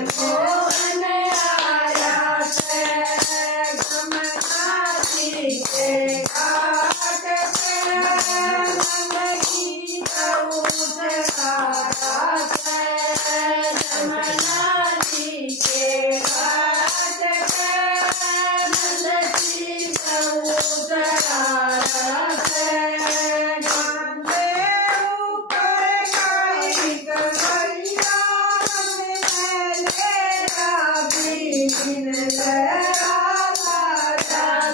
मोहन आया से जमुना जी के घाट पे नंद की उतारा से जमुना जी के घाट पे नंद की उतारा से कांधे ऊपर काई कमरिया बिन लहरा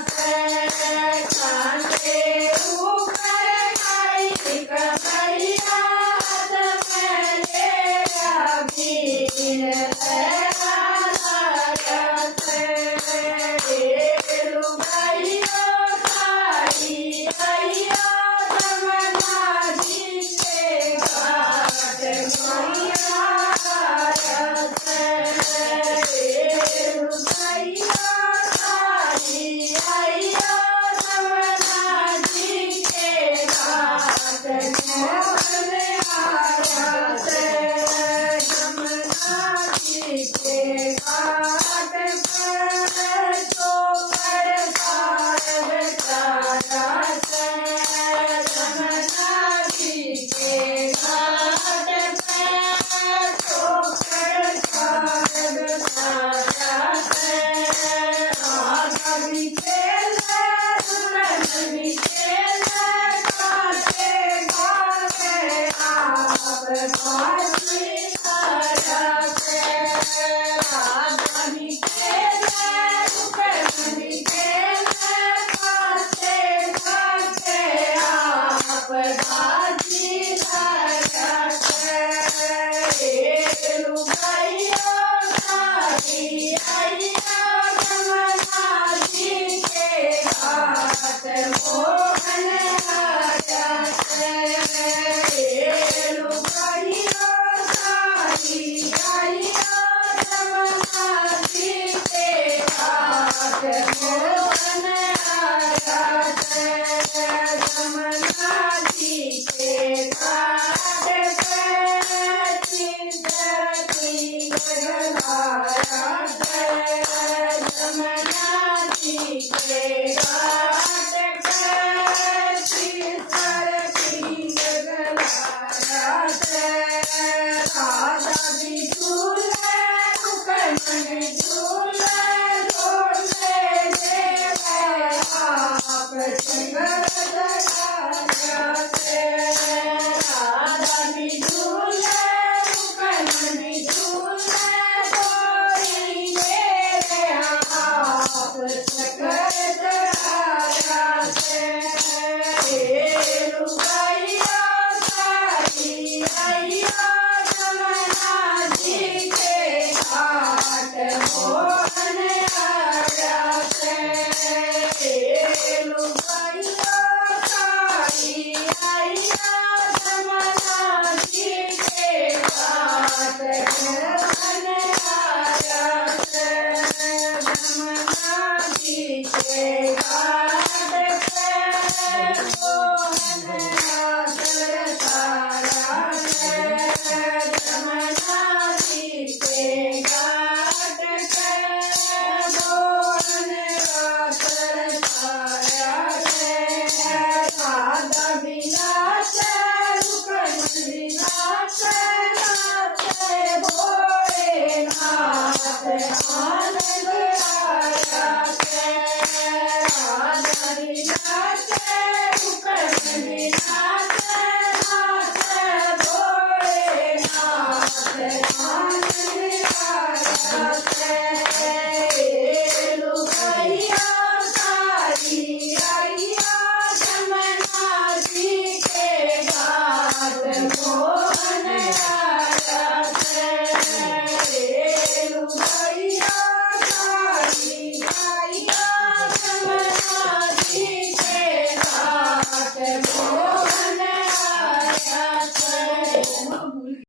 से कांधे ऊपर काई कमरिया बिन लहरा से लुगाइयो साड़ी आइयो जमुना जी के घाट मैया से लुगाइयो साड़ी आइयो जमुना जी के घाट मोहन आया से जमुना जी के घाट पर तो बरसात बेचारा से जमुना जी के घाट पर तो बरसात बेचारा से राधा भी खेले दुल्हन भी खेले गाते गाते आप बाजी तारा से राधा भी खेले दुल्हन भी खेले गाते गाते आप बाजी तारा से लुगाइयो साड़ी आइयो जमुना जी के घाट मोहन आया से लुगाइयो साड़ी आइयो जमुना जी के घाट मोहन आया से जमुना जी के घाट पे चिंतती गगनाया से जमुना जी के घाट पे चिंतती गगनाया से राधा भी झूले दुल्हन भी झूले झूले देवे आप सिंगर जगाया से राधा भी झूले दुल्हन भी झूले